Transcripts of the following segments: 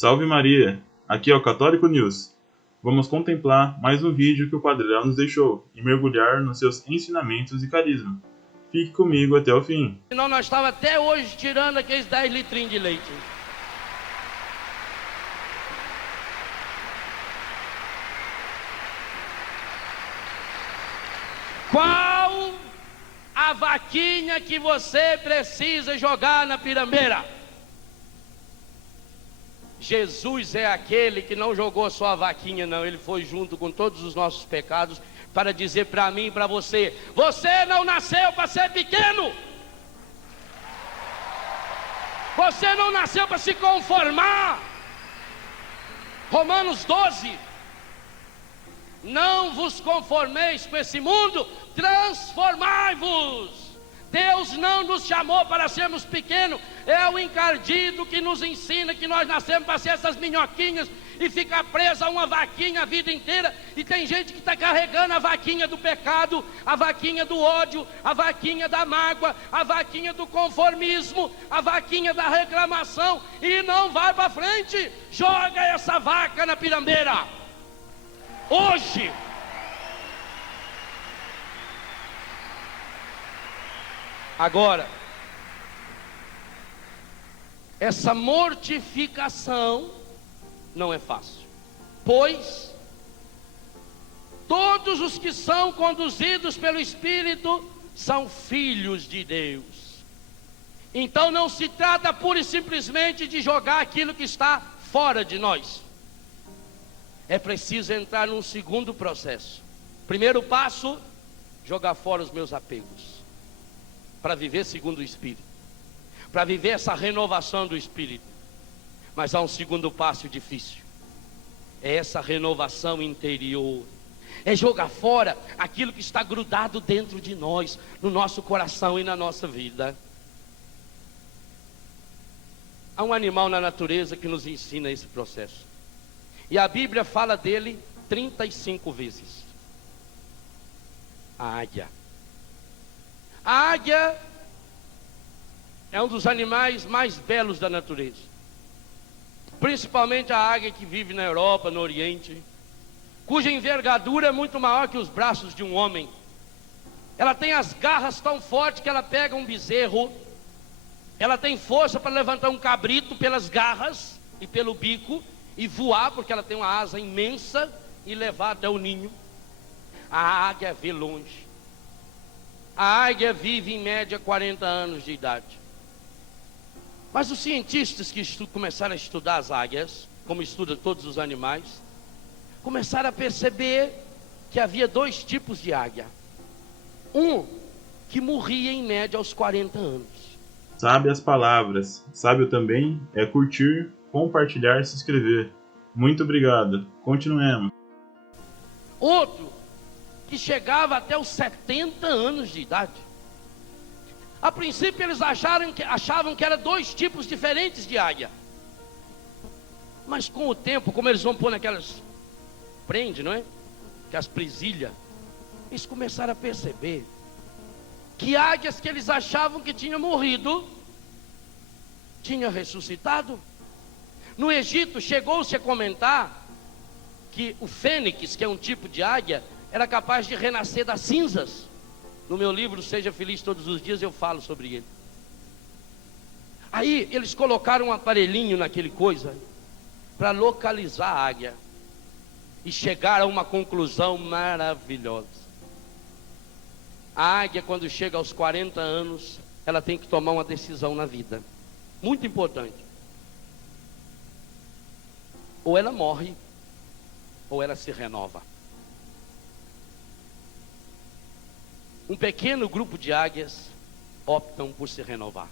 Salve Maria! Aqui é o Católico News. Vamos contemplar mais um vídeo que o Padre Léo nos deixou e mergulhar nos seus ensinamentos e carisma. Fique comigo até o fim. Senão nós estávamos até hoje tirando aqueles 10 litrinhos de leite. Qual a vaquinha que você precisa jogar na pirambeira? Jesus é aquele que não jogou só a vaquinha, não. Ele foi junto com todos os nossos pecados para dizer para mim e para você: você não nasceu para ser pequeno. Você não nasceu para se conformar. Romanos 12. Não vos conformeis com esse mundo, transformai-vos. Deus não nos chamou para sermos pequenos. É o encardido que nos ensina que nós nascemos para ser essas minhoquinhas e ficar preso a uma vaquinha a vida inteira. E tem gente que está carregando a vaquinha do pecado, a vaquinha do ódio, a vaquinha da mágoa, a vaquinha do conformismo, a vaquinha da reclamação, e não vai para frente. Joga essa vaca na pirambeira hoje. Agora, essa mortificação não é fácil, pois todos os que são conduzidos pelo Espírito são filhos de Deus. Então não se trata pura e simplesmente de jogar aquilo que está fora de nós. É preciso entrar num segundo processo. Primeiro passo: jogar fora os meus apegos, para viver segundo o Espírito, para viver essa renovação do Espírito. Mas há um segundo passo difícil: é essa renovação interior, é jogar fora aquilo que está grudado dentro de nós, no nosso coração e na nossa vida. Há um animal na natureza que nos ensina esse processo, e a Bíblia fala dele 35 vezes. A águia. A águia é um dos animais mais belos da natureza, principalmente a águia que vive na Europa, no Oriente, cuja envergadura é muito maior que os braços de um homem. Ela tem as garras tão fortes que ela pega um bezerro. Ela tem força para levantar um cabrito pelas garras e pelo bico e voar, porque ela tem uma asa imensa, e levar até o ninho. A águia vê longe. A águia vive em média 40 anos de idade. Mas os cientistas que começaram a estudar as águias, como estudam todos os animais, começaram a perceber que havia dois tipos de águia. Um que morria em média aos 40 anos. Sabe as palavras. Sábio também é curtir, compartilhar e se inscrever. Muito obrigado. Continuemos. Outro que chegava até os 70 anos de idade. A princípio eles achavam que eram dois tipos diferentes de águia. Mas com o tempo, como eles vão pôr naquelas prende, não é? Aquelas presilhas, eles começaram a perceber que águias que eles achavam que tinham morrido, tinham ressuscitado. No Egito chegou-se a comentar que o fênix, que é um tipo de águia, era capaz de renascer das cinzas. No meu livro Seja Feliz Todos os Dias eu falo sobre ele. Aí eles colocaram um aparelhinho naquele coisa para localizar a águia, e chegaram a uma conclusão maravilhosa. A águia, quando chega aos 40 anos, ela tem que tomar uma decisão na vida, muito importante. Ou ela morre, ou ela se renova. Um pequeno grupo de águias optam por se renovar,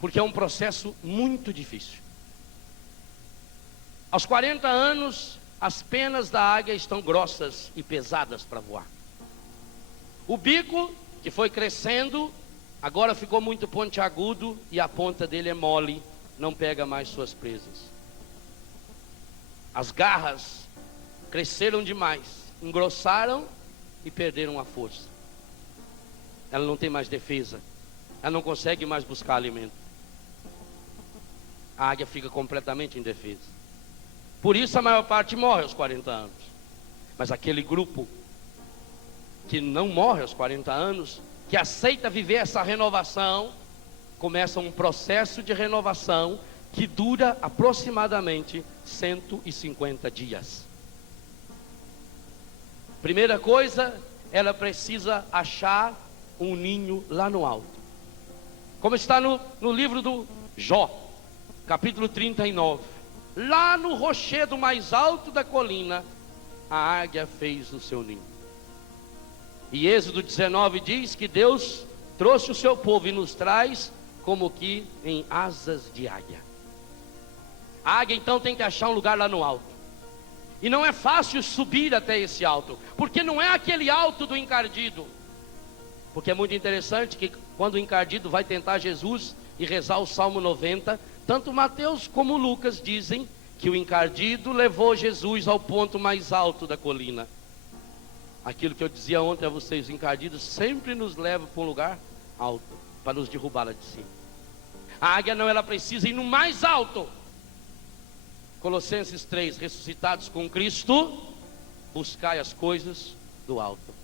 porque é um processo muito difícil. Aos 40 anos, as penas da águia estão grossas e pesadas para voar. O bico, que foi crescendo, agora ficou muito pontiagudo, e a ponta dele é mole, não pega mais suas presas. As garras cresceram demais, engrossaram e perderam a força. Ela não tem mais defesa, ela não consegue mais buscar alimento. a águia fica completamente indefesa. Por isso a maior parte morre aos 40 anos. Mas aquele grupo que não morre aos 40 anos, que aceita viver essa renovação, começa um processo de renovação que dura aproximadamente 150 dias. Primeira coisa, ela precisa achar um ninho lá no alto. Como está no livro do Jó, capítulo 39. Lá no rochedo mais alto da colina, a águia fez o seu ninho. E Êxodo 19 diz que Deus trouxe o seu povo e nos traz como que em asas de águia. A águia então tem que achar um lugar lá no alto. E não é fácil subir até esse alto, porque não é aquele alto do encardido. Porque é muito interessante que quando o encardido vai tentar Jesus e rezar o Salmo 90, tanto Mateus como Lucas dizem que o encardido levou Jesus ao ponto mais alto da colina. Aquilo que eu dizia ontem a vocês, os encardidos sempre nos levam para um lugar alto, para nos derrubar lá de cima. A águia não, ela precisa ir no mais alto. Colossenses 3, ressuscitados com Cristo, buscai as coisas do alto.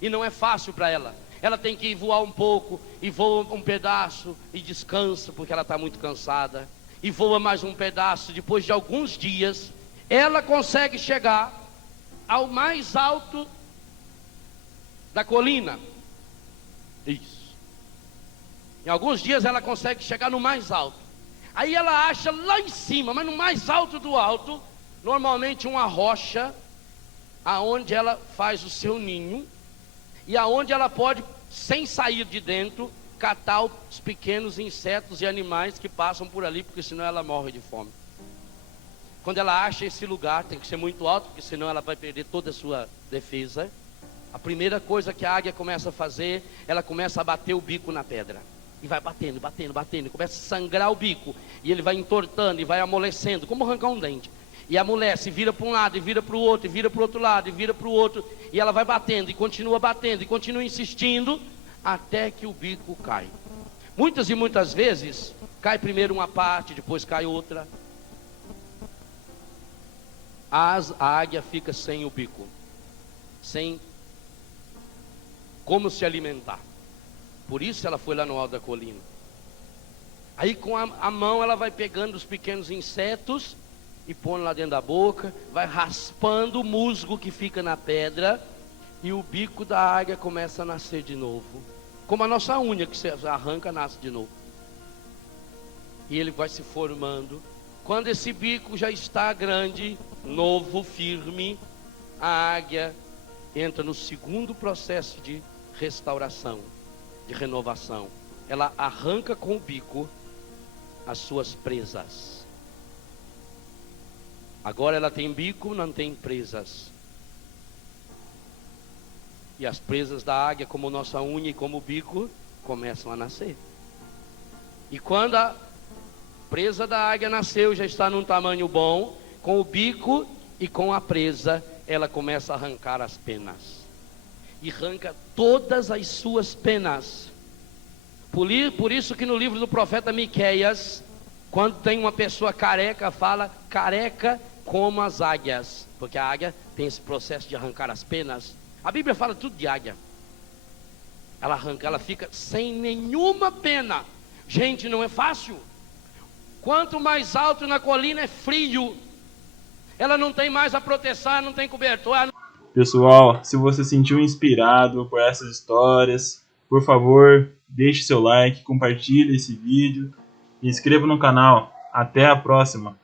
E não é fácil para ela. Ela tem que voar um pouco, e voa um pedaço, e descansa, porque ela está muito cansada. E voa mais um pedaço, depois de alguns dias, ela consegue chegar ao mais alto da colina. Isso. Em alguns dias ela consegue chegar no mais alto. Aí ela acha lá em cima, mas no mais alto do alto, normalmente uma rocha, aonde ela faz o seu ninho, e aonde ela pode, sem sair de dentro, catar os pequenos insetos e animais que passam por ali, porque senão ela morre de fome. Quando ela acha esse lugar, tem que ser muito alto, porque senão ela vai perder toda a sua defesa. A primeira coisa que a águia começa a fazer, ela começa a bater o bico na pedra. E vai batendo, batendo, batendo, e começa a sangrar o bico. E ele vai entortando e vai amolecendo, como arrancar um dente. E amolece, vira para um lado, e vira para o outro, e vira para o outro lado, e vira para o outro. E ela vai batendo, e continua insistindo, até que o bico cai. Muitas e muitas vezes, cai primeiro uma parte, depois cai outra. A águia fica sem o bico, sem como se alimentar. Por isso ela foi lá no alto da colina. Aí com a mão ela vai pegando os pequenos insetos e pondo lá dentro da boca, vai raspando o musgo que fica na pedra, e o bico da águia começa a nascer de novo. Como a nossa unha, que você arranca, nasce de novo. E ele vai se formando. Quando esse bico já está grande, novo, firme, a águia entra no segundo processo de restauração, de renovação. Ela arranca com o bico as suas presas. Agora ela tem bico, não tem presas. E as presas da águia, como nossa unha e como o bico, começam a nascer. E quando a presa da águia nasceu, já está num tamanho bom, com o bico e com a presa, ela começa a arrancar as penas. E arranca todas as suas penas. Por isso que no livro do profeta Miqueias, quando tem uma pessoa careca, fala careca como as águias, porque a águia tem esse processo de arrancar as penas. A Bíblia fala tudo de águia. Ela arranca, ela fica sem nenhuma pena. Gente, não é fácil. Quanto mais alto na colina é frio. Ela não tem mais a proteção, não tem cobertor. Pessoal, se você se sentiu inspirado por essas histórias, por favor, deixe seu like, compartilhe esse vídeo e inscreva no canal. Até a próxima!